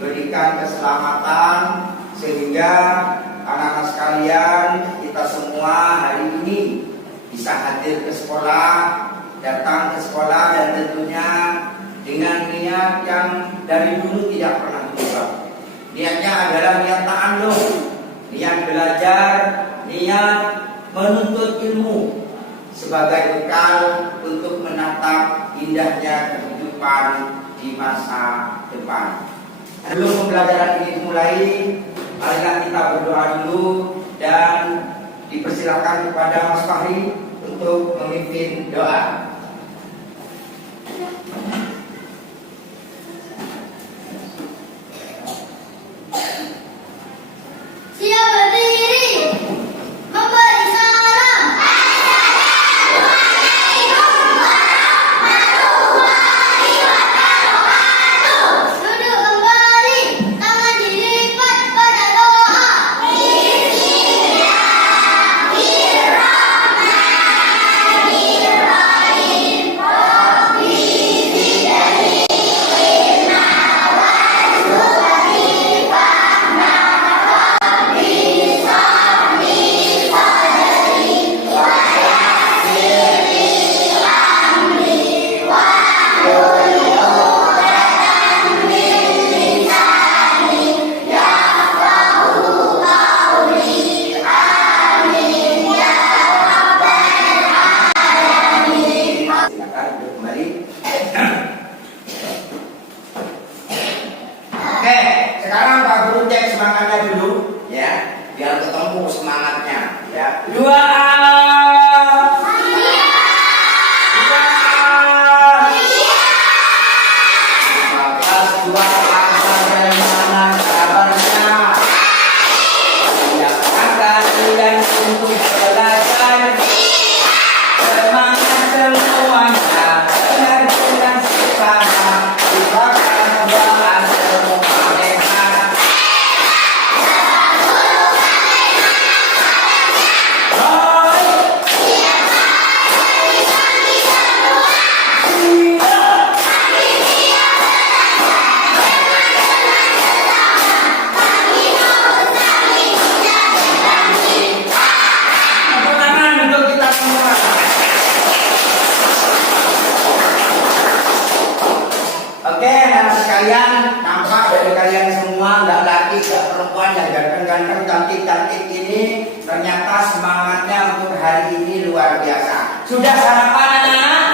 diberikan keselamatan sehingga anak-anak sekalian, kita semua hari ini bisa hadir ke sekolah, datang ke sekolah, dan tentunya dengan niat yang dari dulu tidak pernah berubah. Niatnya adalah niat ta'allum, niat belajar, niat menuntut ilmu sebagai bekal untuk menatap indahnya kehidupan di masa depan. Sebelum pembelajaran ini dimulai, marilah kita berdoa dulu dan dipersilakan kepada Mas Fahri untuk memimpin doa. Siap berdiri, memberi salam. Duduk kembali, tangan dilipat pada doa. Sekarang Pak Guru cek semangatnya dulu, ya, biar ketemu semangatnya, ya. 2A. Kelas 2 asal dari mana kabarnya? Siapkan kalian untuk belajar. Semangat semuanya, benar dengan seksama. Lupakan kebanggaan semua. Oke, anak sekalian, nampak dari kalian semua, nggak laki, nggak perempuan yang ganteng-ganteng, cantik-cantik ini, ternyata semangatnya untuk hari ini luar biasa. Sudah sarapan anak-anak?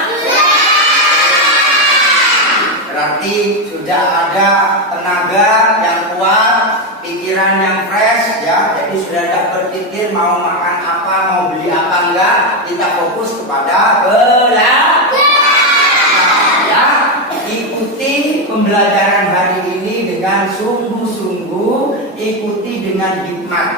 Berarti sudah ada tenaga yang kuat, pikiran yang fresh, ya. Jadi sudah tidak berpikir mau makan apa, mau beli apa enggak. Kita fokus kepada belajar. Ikuti pembelajaran hari ini dengan sungguh-sungguh, ikuti dengan hikmat,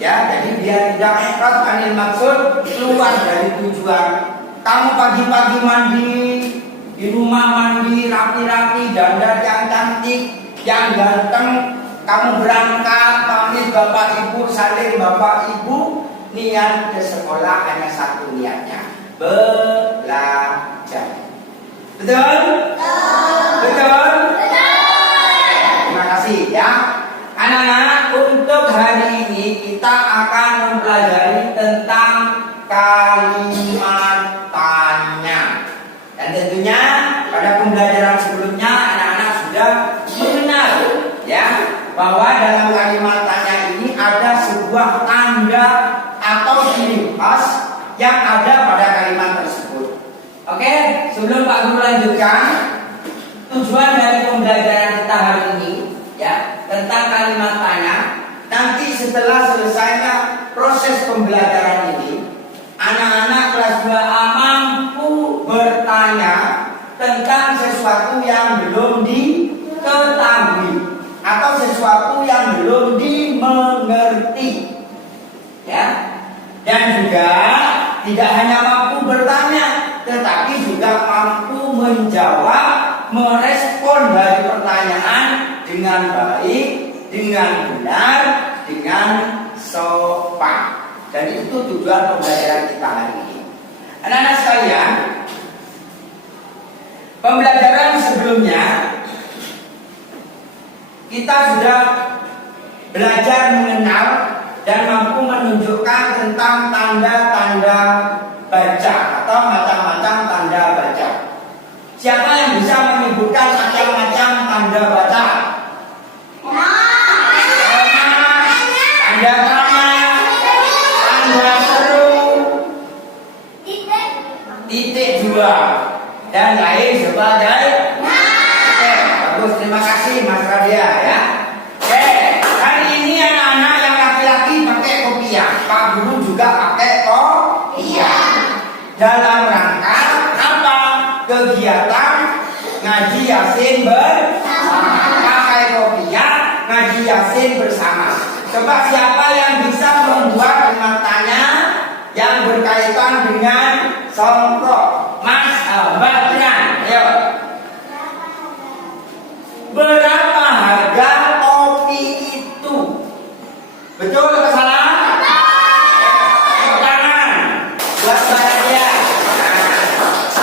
ya. Jadi biar tidak ekor anil maksud, keluar dari tujuan. Kamu pagi-pagi mandi di rumah, mandi rapi-rapi, dandan yang cantik, yang ganteng, kamu berangkat pamit bapak ibu, saling bapak ibu, niat ke sekolah hanya satu niatnya, belajar. Betul? Betul? Terima kasih, ya. Anak-anak, untuk hari ini kita akan mempelajari tentang kalimat tanya. Dan tentunya pada pembelajaran sebelumnya anak-anak sudah mengenal, ya, bahwa dalam kalimat tanya ini ada sebuah tanda atau ciri khas yang ada pada kalimat tersebut. Oke, sebelum Pak Guru lanjutkan, tujuan dari pembelajaran kita hari ini, ya, tentang kalimat tanya. Nanti setelah selesainya proses pembelajaran ini, anak-anak kelas 2A mampu bertanya tentang sesuatu yang belum diketahui atau sesuatu yang belum dimengerti, ya. Dan juga tidak hanya mampu bertanya, tetapi juga mampu menjawab, merespon dari pertanyaan dengan baik, dengan benar, dengan sopan. Dan itu tujuan pembelajaran kita hari ini. Anak-anak sekalian, pembelajaran sebelumnya kita sudah belajar mengenal dan mampu menunjukkan tentang tanda-tanda baca atau macam-macam tanda baca. Siapa yang bisa menyebutkan macam-macam tanda baca? Tanda tanya, tanda seru, titik dua, dan lain sebagainya. Oke, bagus, terima kasih Mas Radia ya. Oke, hari ini anak-anak yang laki-laki pakai kopiah, Pak Guru juga pakai kopiah. Dalam rangka apa? Kegiatan ngaji Yasin bersama. Pakai kopiah, ngaji Yasin bersama. Coba siapa yang bisa membuat matanya yang berkaitan dengan songkok? Mas, Mbak Trian, ayo. Berapa harga kopi itu? Betul atau salah? Tangan. Buat saya dia.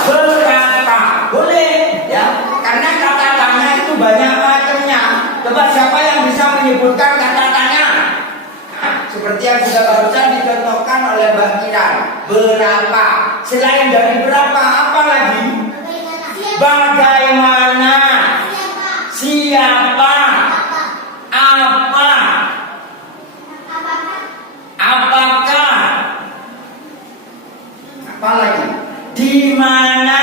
Berapa? Boleh ya. Karena kata tanya itu banyak macamnya. Coba siapa yang bisa menyebutkan kata tanya? Seperti yang sudah barusan dicontohkan oleh Mbak Kiran. Berapa? Selain dari berapa, apa lagi? Bagaimana? Siapa? Apa? Apakah? Apa lagi? Di mana?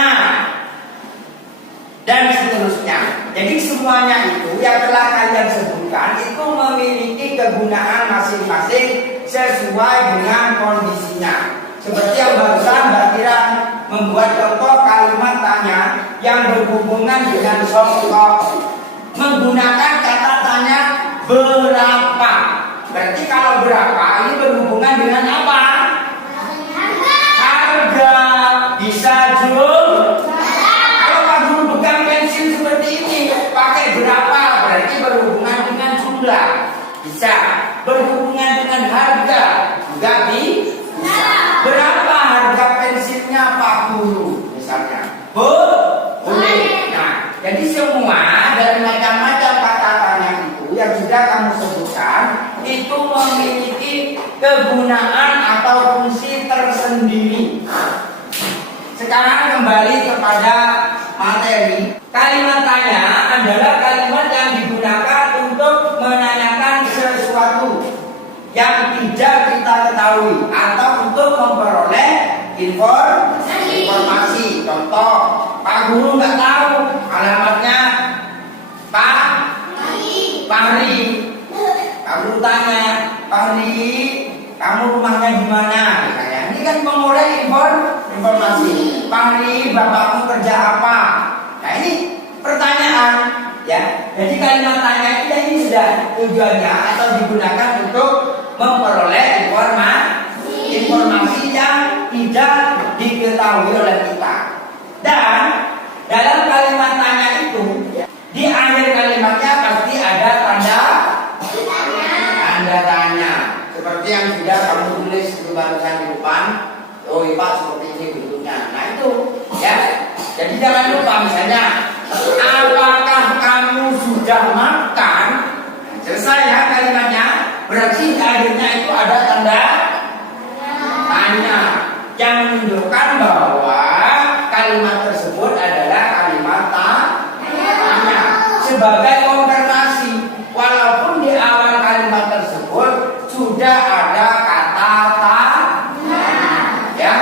Dan seterusnya. Jadi semuanya itu yang telah kalian sebutkan itu memiliki kegunaan masing-masing sesuai dengan kondisinya. Seperti yang barusan Mbak Kira membuat contoh kalimat tanya yang berhubungan dengan songkok, menggunakan kata tanya berapa. Berarti kalau berapa ini berhubungan dengan apa? Harga. Bisa jumlah. Kalau Pak Guru pegang pensil seperti ini pakai berapa, berarti berhubungan dengan jumlah. Bisa. Berhubungan dengan harga juga bisa. Berapa harga pensilnya Pak Guru misalnya? Boleh. Nah, jadi semua dari macam-macam kata tanya itu yang sudah kamu sebutkan itu memiliki kegunaan atau fungsi tersendiri. Sekarang kembali kepada materi. Kalimat tanya adalah kalimat yang digunakan untuk menanyakan sesuatu yang tidak kita ketahui atau untuk memperoleh informasi. Contoh, Pak Guru nggak tahu alamatnya Pak Fahri. Pak Guru tanya, Fahri, kamu rumahnya di mana? Ini kan memulai informasi. Fahri, bapakmu kerja apa? Nah ini pertanyaan, ya. Jadi kalimat tanya ini sudah tujuannya atau digunakan untuk memperoleh informasi yang tidak diketahui oleh kita. Dan dalam kalimat tanya itu, di akhir kalimatnya pasti ada tanda tanya. Seperti yang sudah kamu tulis itu barusan di depan. Oh Pak, seperti ini bentuknya. Nah itu, ya. Jadi jangan lupa misalnya, apakah kamu sudah makan? Selesai ya kalimatnya. Berarti di akhirnya itu ada tanda tanya yang menunjukkan bahwa kalimat tersebut adalah kalimat tanya sebagai konfirmasi. Walaupun di awal kalimat tersebut sudah ada kata tanya, ya.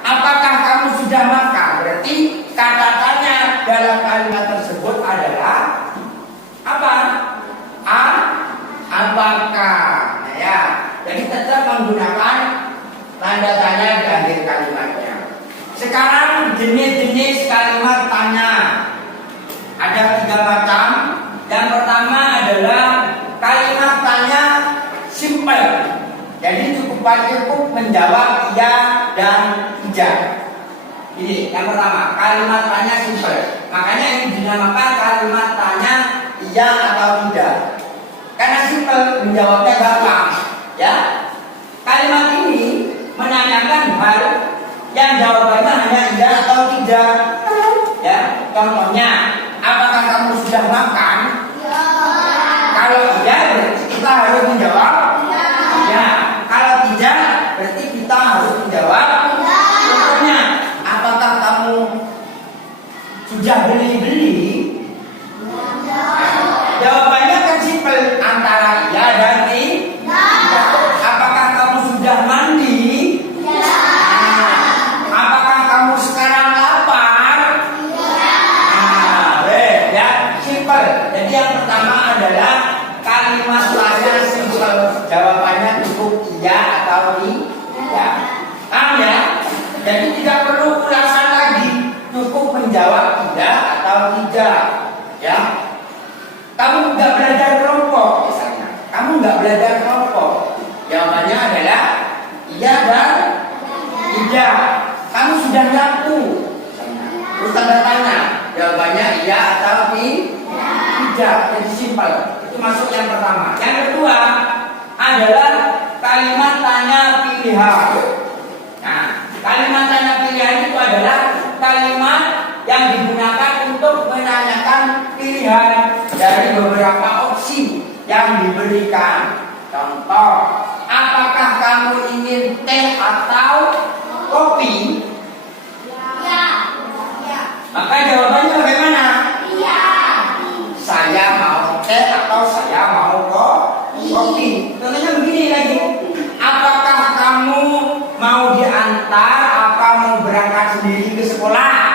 Apakah kamu sudah makan? Berarti kata tanya dalam kalimat tersebut adalah apa? Apakah? Nah, ya. Jadi tetap menggunakan tanda tanya di akhir kalimatnya. Sekarang jenis-jenis kalimat tanya ada 3 macam. Yang pertama adalah kalimat tanya simple. Jadi cukup menjawab iya dan tidak. Ini yang pertama, kalimat tanya simple. Makanya ini dinamakan kalimat tanya iya atau tidak. Karena simple, menjawabnya gampang, ya. Kalimat ini menanyakan hal yang jawabannya hanya iya atau tidak, ya. Contohnya, apakah kamu sudah makan? Kita harus menjawab ya. Kalau tidak, berarti kita harus menjawab. Contohnya, apakah kamu sudah beli-beli? Jawabannya kan simpel, antara ya dan tidak. Apakah kamu sudah mandi? Apakah kamu sekarang lapar? Ya, simpel. Jadi yang pertama adalah kalimat tanya simpel. Jawabannya cukup iya atau tidak. Paham ya? Jadi tidak perlu ulasan lagi, cukup menjawab tidak atau tidak. Ya. Kamu nggak belajar kelompok misalnya. Kamu nggak belajar kelompok. Jawabannya adalah iya dan tidak. Kamu sudah nyapu. Terus tanda tanya. Jawabannya iya atau tidak. Jadi simpel. Itu masuk yang pertama. Yang kedua adalah kalimat tanya pilihan. Nah, kalimat tanya pilihan itu adalah kalimat yang digunakan untuk menanyakan pilihan dari beberapa opsi yang diberikan. Contoh, apakah kamu ingin teh atau kopi? Maka jawabannya bagaimana? Saya mau teh atau saya mau kopi. Contohnya begini lagi. Apakah kamu mau diantar apa mau berangkat sendiri ke sekolah?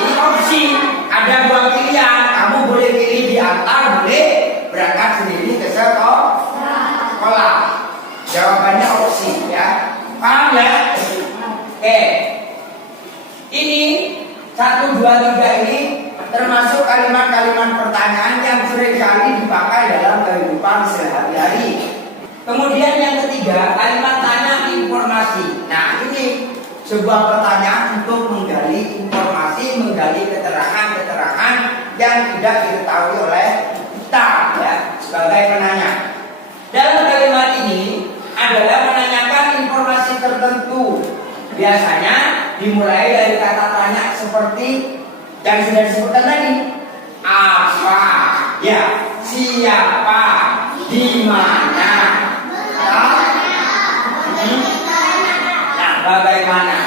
Ini opsi. Ada dua pilihan. Kamu boleh pilih diantar, boleh berangkat sendiri ke sekolah. Jawabannya opsi ya. Paham ya? Oke. Ini 1, 2, 3 ini termasuk kalimat-kalimat pertanyaan yang seringkali dipakai dalam kehidupan sehari-hari. Kemudian yang ketiga, kalimat tanya informasi. Nah, ini sebuah pertanyaan untuk menggali informasi, menggali keterangan-keterangan yang tidak diketahui oleh kita ya, sebagai penanya. Dalam kalimat ini adalah menanyakan informasi tertentu. Biasanya dimulai dari kata tanya seperti yang sudah disebutkan tadi. Apa? Ya, siapa? Di mana? Nah, bagaimana?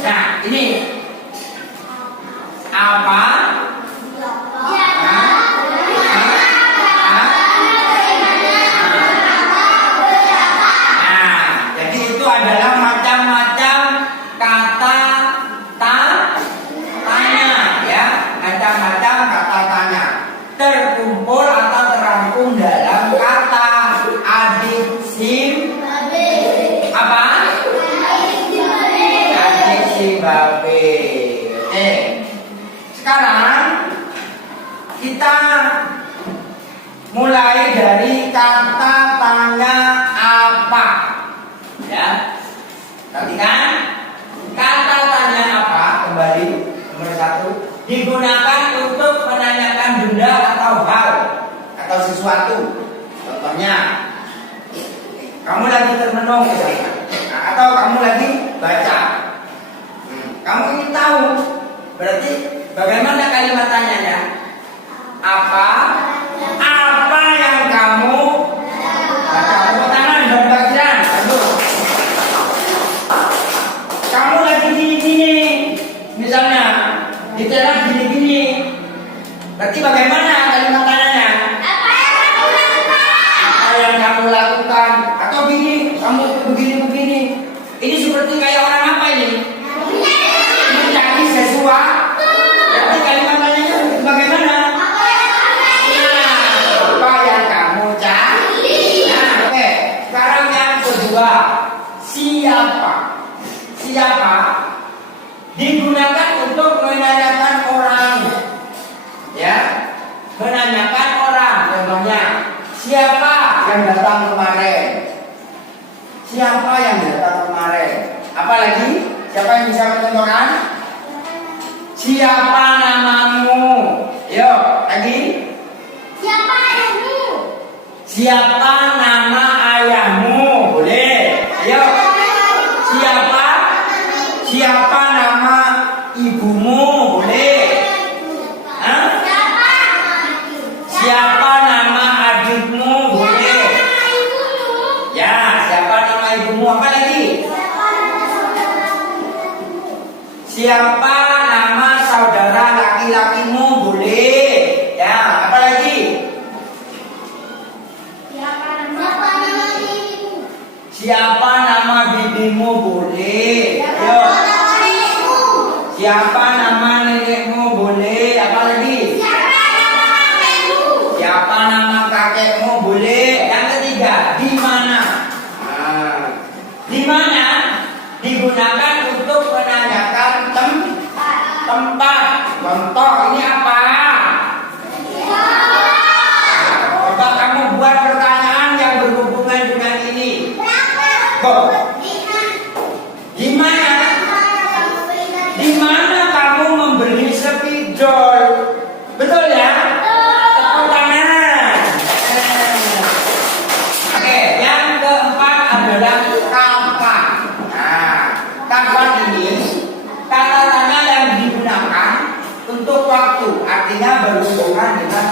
Nah, ini apa? Nah, jadi itu adalah macam-macam kata tanya, ya, macam-macam kata tanya terkumpul atau terangkum dalam kata adjektif apa? Adjektif babe. Oke. Sekarang kita mulai dari kata tanya apa. Ya. Perhatikan. Kata tanya apa? Kembali nomor 1 digunakan untuk menanyakan benda atau hal atau sesuatu. Contohnya, kamu lagi termenung misalnya, nah, atau kamu lagi baca. Kamu ingin tahu, berarti bagaimana kalimat tanyanya? Apa? Apa yang kamu baca? Tepuk tangan dan bagian. Kamu lagi gini-gini, misalnya di teras gini-gini. Berarti bagaimana kalimat tanyanya? Apa yang kamu lakukan? Atau begini, kamu begini-begini. Ini seperti kayak orang apa ini? Mencari sesuatu. Berarti kalimat tanyanya bagaimana? Apa yang kamu cari? Nah, oke. Sekarang yang kedua, siapa? Siapa? Digunakan untuk menanyakan orang. Ya, menanyakan orang. Contohnya, siapa yang datang kemarin? Siapa yang datang kemarin? Apalagi? Siapa yang bisa menentukan? Siapa namamu? Yuk, lagi. Siapa ayahmu? Siapa nama ayahmu? Boleh. Yuk. Siapa? Siapa nama ibumu? Boleh. Hah? Siapa nama adikmu? Boleh. Siapa nama saudara laki-lakimu? Boleh. Ya, apa lagi? Siapa nama dirimu? Siapa nama bibimu? Boleh. Ayo. Siapa nama nenekmu? Siapa nama nenekmu? Boleh. Apa lagi? Siapa nama kakekmu? Siapa nama kakekmu? Boleh. Yang ketiga, di mana? Nah, di mana digunakan untuk menanyakan tempat. Contoh ini apa? Coba kamu buat pertanyaan yang berhubungan dengan ini. Go. Di mana? Di mana kamu membeli spidol? Betul ya? Tepuk tangan. Oke, yang keempat adalah kapan. Nah, kapan ini kata tanya yang digunakan untuk waktu, artinya berhubungan dengan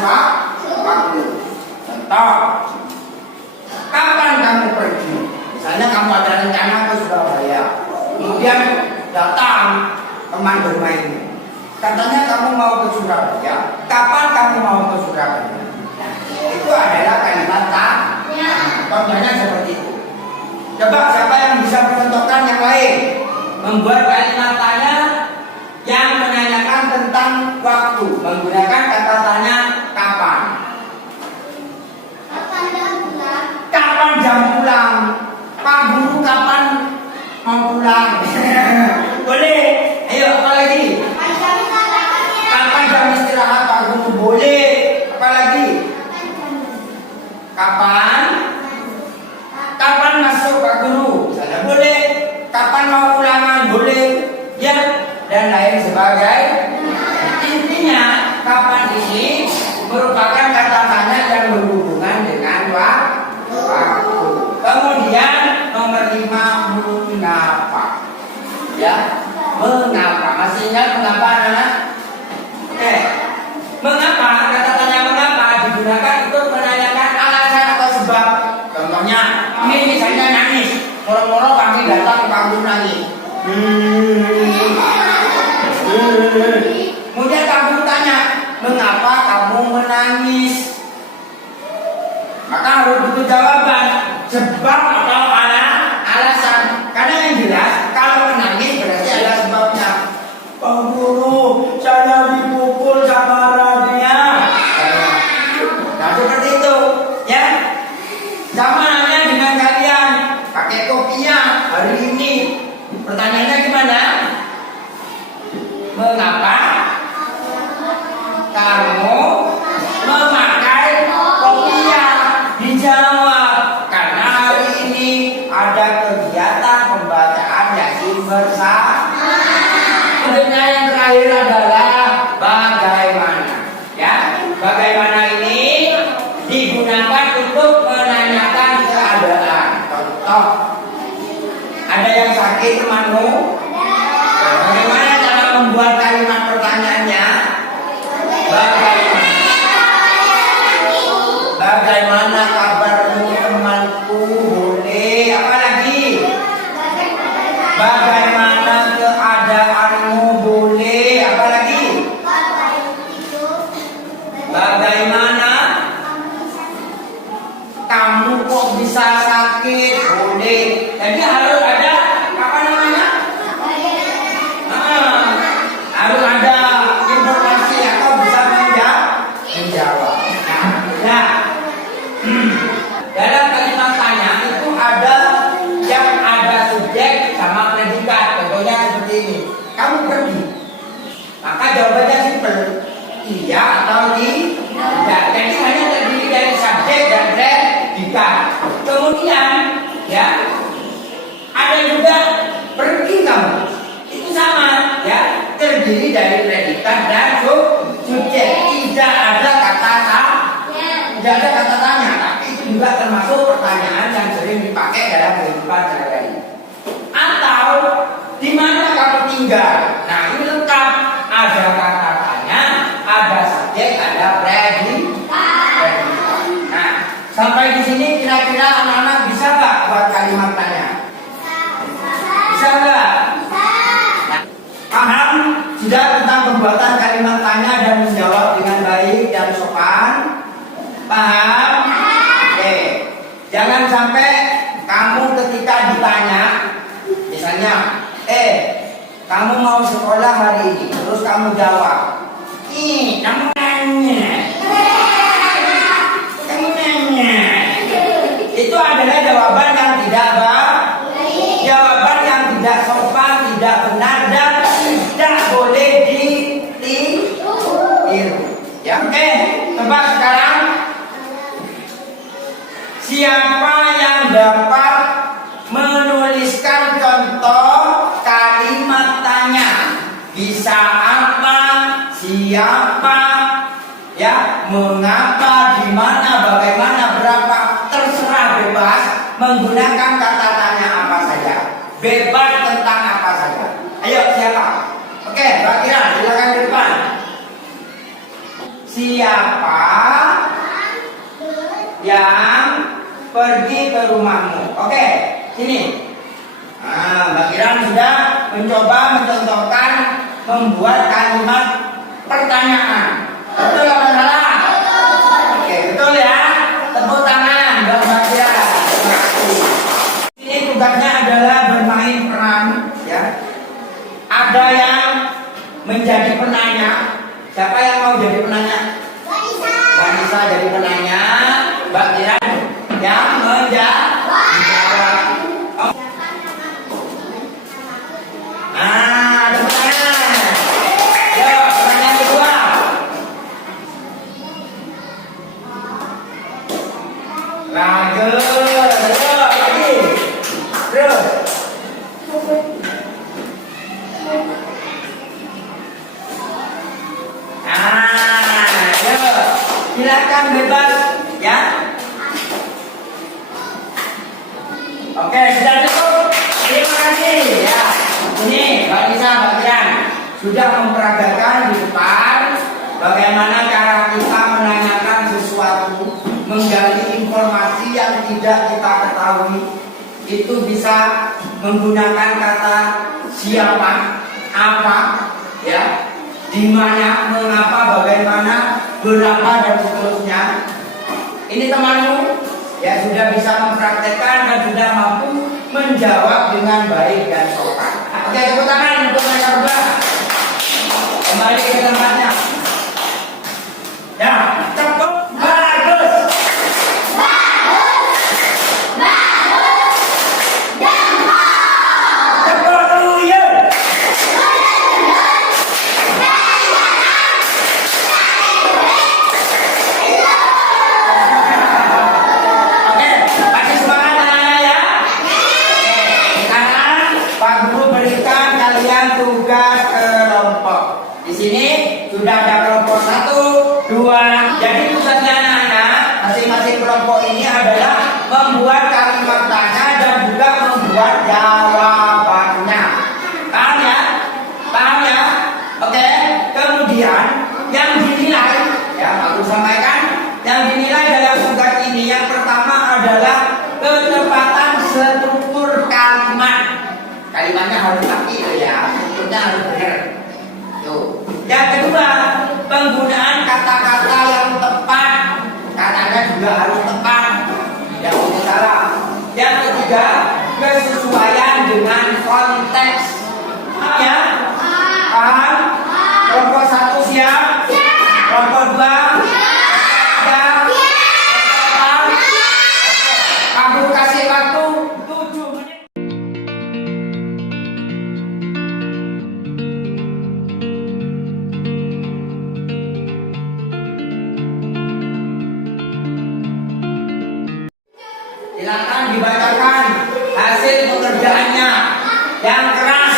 waktu. Contoh, kapan kamu pergi? Misalnya kamu ada rencana ke Surabaya, kemudian datang teman bermainmu. Katanya kamu mau ke Surabaya. Kapan kamu mau ke Surabaya? Itu adalah kalimat tanya. Contohnya seperti itu. Coba siapa yang bisa mencontohkan yang lain? Membuat kalimat tanya yang menanyakan tentang waktu menggunakan kata tanya kapan. Kapan jam pulang? Pak guru kapan mau pulang? Boleh. Ayo apa lagi? Kapan jam istirahat Pak guru? Boleh. Apa lagi? Kapan? Kapan masuk Pak guru? Misalnya boleh. Kapan mau ulangan? Boleh. Ya, dan lain sebagainya. Intinya kapan ini merupakan kata tanya yang berhubungan dengan waktu. Kemudian nomor 5, mengapa? Ya, mengapa? Masih ingat mengapa anak? Oke. Mengapa? Kata tanya mengapa digunakan untuk menanyakan alasan atau sebab. Contohnya, ini misalnya nangis. Moro-moro kami datang ke kamu nangis. Kemudian kamu tanya, mengapa kamu menangis? Maka harus butuh jawaban, sebab atau alasan. Karena yang jelas, kalau menangis berarti ada sebabnya. Pak guru, saya dipukul sama Radia. Nah seperti itu, ya. Sama halnya dengan kalian pakai kopiah hari ini. Pertanyaannya gimana? Mengapa kamu memakai kopiah? Dijawab karena hari ini ada kegiatan pembacaan Yasin bersama. Kemudian yang terakhir adalah bagaimana? Ya, bagaimana ini digunakan untuk menanyakan keadaan. Contoh, ada yang sakit temanmu? Bagaimana cara membuat kalimat pertanyaannya? Bagaimana kabarmu temanku? Boleh. Apa lagi? Bagaimana keadaanmu? Boleh. Apa lagi? Bagaimana kamu kok bisa sakit? Boleh. Jadi harus ada apa namanya? Harus ada informasi atau bisa menjawab. Nah, dalam kalimat tanya itu ada yang ada subjek sama predikat. Contohnya seperti ini. Kamu pergi. Maka jawabannya simpel. Iya atau tidak. Jadi hanya terdiri dari subjek dan predikat. Kemudian, ya, ada juga pergi kamu. Itu sama, ya, terdiri dari predikat dan subjek. Tidak ada kata tidak ada kata tanya, tapi itu juga termasuk pertanyaan yang sering dipakai dalam kehidupan sehari-hari. Atau di mana kamu tinggal? Nah ini lengkap, ada kata tanya, ada subjek, ada predikat. Nah sampai di sini kira-kira anak-anak bisa nggak buat kalimat tanya? Bisa nggak? Nah, paham? kalimat tanya dan menjawab dengan baik dan sopan. Paham? Oke. Jangan sampai kamu ketika ditanya, misalnya, kamu mau sekolah hari ini, terus kamu jawab, kamu nanya. Itu adalah jawaban yang tidak baik, jawaban yang tidak sopan, tidak benar dan tidak boleh ditiru. Ya, oke. Tebak sekarang. Siapa yang dapat menuliskan contoh kalimat tanya? Bisa apa? Siapa? Ya, mengapa? Di mana? Bagaimana? Berapa? Terserah, bebas menggunakan kata tanya apa saja. Bebas tentang apa saja. Ayo, siapa? Oke, Mbak Kira, silakan ke depan. Siapa yang pergi ke rumahmu? Oke, sini. Nah, Mbak Kiran sudah mencoba mencontohkan membuat kalimat pertanyaan. Betul atau salah? Oke, betul ya. Tepuk tangan buat Mbak Kiran. Ini tugasnya adalah bermain peran, ya. Ada yang menjadi penanya. Siapa yang mau jadi penanya? Mbak Nisa jadi penanya. Mbak Kiran yang menjawab. Tepuk tangan. Yuk, pertanyaan kedua. Bagus. Lagi. Terus. Yuk. Silakan bebas, ya. Oke, sudah cukup. Terima kasih, ya. Ini Mbak Nisa, Mbak Kiran sudah memperagakan di depan bagaimana cara kita menanyakan sesuatu, menggali informasi yang tidak kita ketahui. Itu bisa menggunakan kata siapa, apa, ya, di mana, mengapa, bagaimana, berapa dan seterusnya. Ini temanmu ya sudah bisa mempraktekkan dan sudah mampu menjawab dengan baik dan sopan. Oke, tepuk tangan untuk mereka berdua. Kembali ke tempatnya. Ya, tepuk. Bagus. Tepuk duyun. Oke, kasih semangat anak-anak ya. Sekarang Pak Guru berikan kalian tugas kelompok. Di sini sudah ada kelompok 1, 2. Jadi tugasnya anak-anak masing-masing kelompok ini adalah membuat kalimat tanya dan juga membuat jawabannya. Paham ya? Paham ya? Oke. Kemudian yang dinilai, ya Pak Guru sampaikan, yang dinilai dalam tugas ini yang pertama adalah ketepatan struktur kalimat. Kalimatnya harus rapi ya, strukturnya harus benar. Tuh. Yang kedua, penggunaan kata-kata yang tepat. Katanya juga harus tepat. Yang boleh salah. Yang ketiga, kesesuaian dengan konteks. Ya? Paham? Kelompok 1 siap? Kelompok 2? Siap? Paham? Kamu kasih waktu 7 menit. Silakan dibacakan hasil pekerjaannya yang keras.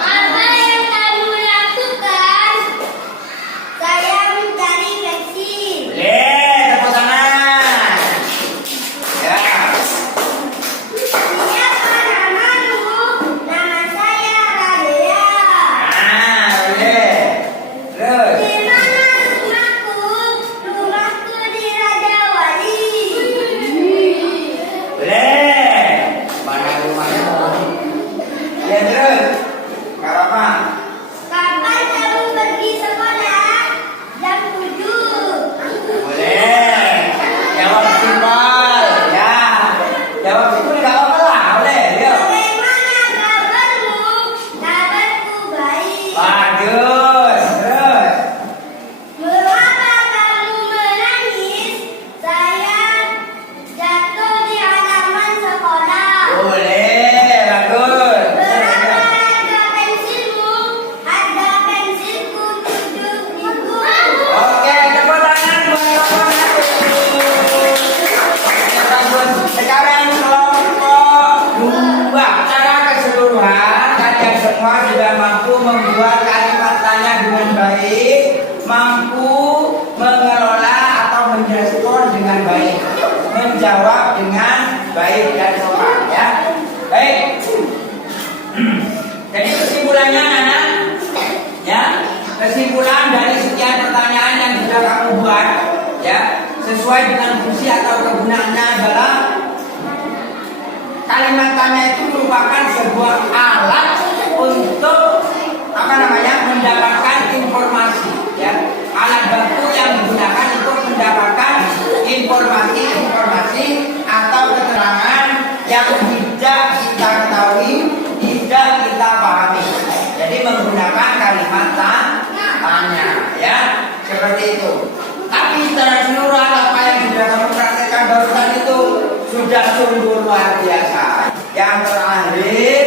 Apa yang kamu lakukan? Saya mencari vaksin. Boleh, tepuk tangan. Ya. Siapa namamu? Nama saya Radea. Boleh. Terus. Di mana rumahku? Rumahku di Raja Wali. Boleh. menjawab dengan baik dan sopan, ya. Baik. Jadi kesimpulannya anak, ya, kesimpulan dari sekian pertanyaan yang sudah kamu buat, ya, sesuai dengan fungsi atau kegunaannya adalah kalimat tanya itu merupakan sebuah alat untuk mendapatkan informasi, ya. Alat bantu yang digunakan untuk mendapatkan informasi atau keterangan yang tidak kita ketahui, tidak kita pahami. Jadi menggunakan kalimat tanya, ya, seperti itu. Tapi secara keseluruhan apa yang sudah kamu praktekkan barusan itu sudah sungguh luar biasa. Yang terakhir,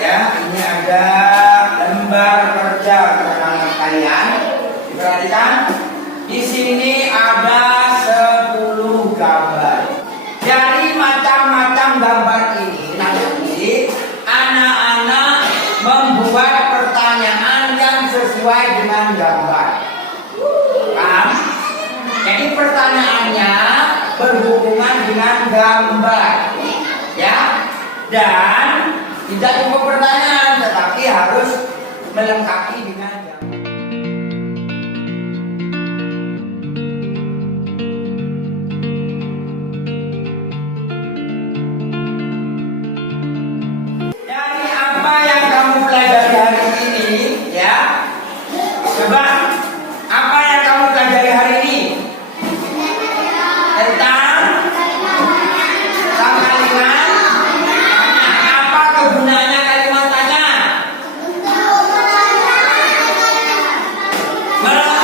ya, ini ada lembar kerja keterangan kalian. Diperhatikan, di sini ada 10 gambar. Dari macam-macam gambar ini nanti anak-anak membuat pertanyaan yang sesuai dengan gambar. Paham? Jadi pertanyaannya berhubungan dengan gambar, ya. Dan tidak cukup pertanyaan, tetapi harus melengkapi dengan gambar. Dari apa yang kamu pelajari hari ini, ya, coba apa yang kamu pelajari hari ini tentang kalimat. Apa kegunaannya kalimat tanya?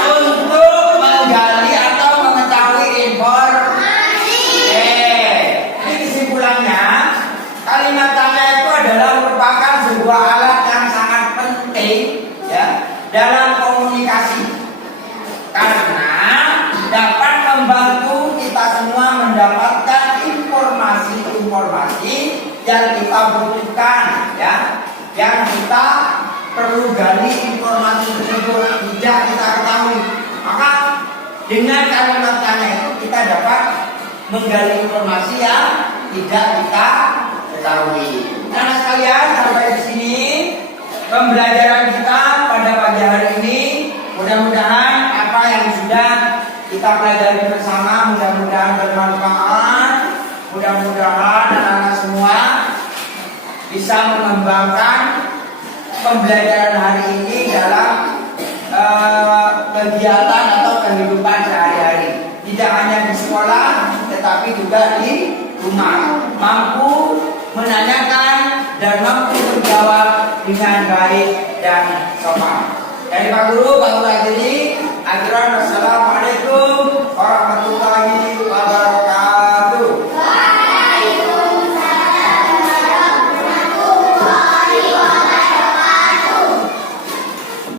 Untuk menggali atau mengetahui informasi. Ini kesimpulannya, kalimat tanya itu adalah merupakan sebuah alat yang sangat penting, ya, dalam komunikasi, karena dapat membantu kita semua mendapatkan informasi yang kita butuhkan, ya, yang kita perlu gali informasi tersebut tidak kita ketahui. Maka dengan kalimat tanya itu kita dapat menggali informasi yang tidak kita ketahui. Nah sekalian, sampai di sini pembelajaran kita pada pagi hari ini. Mudah-mudahan apa yang sudah kita pelajari bersama mudah-mudahan bermanfaat. Mudah-mudahan anak-anak semua bisa mengembangkan pembelajaran hari ini dalam kegiatan atau kehidupan sehari-hari. Tidak hanya di sekolah, tetapi juga di rumah. Mampu menanyakan dan mampu menjawab dengan baik dan sopan. Dari Pak Guru, Pak Guru Adili, Akhiran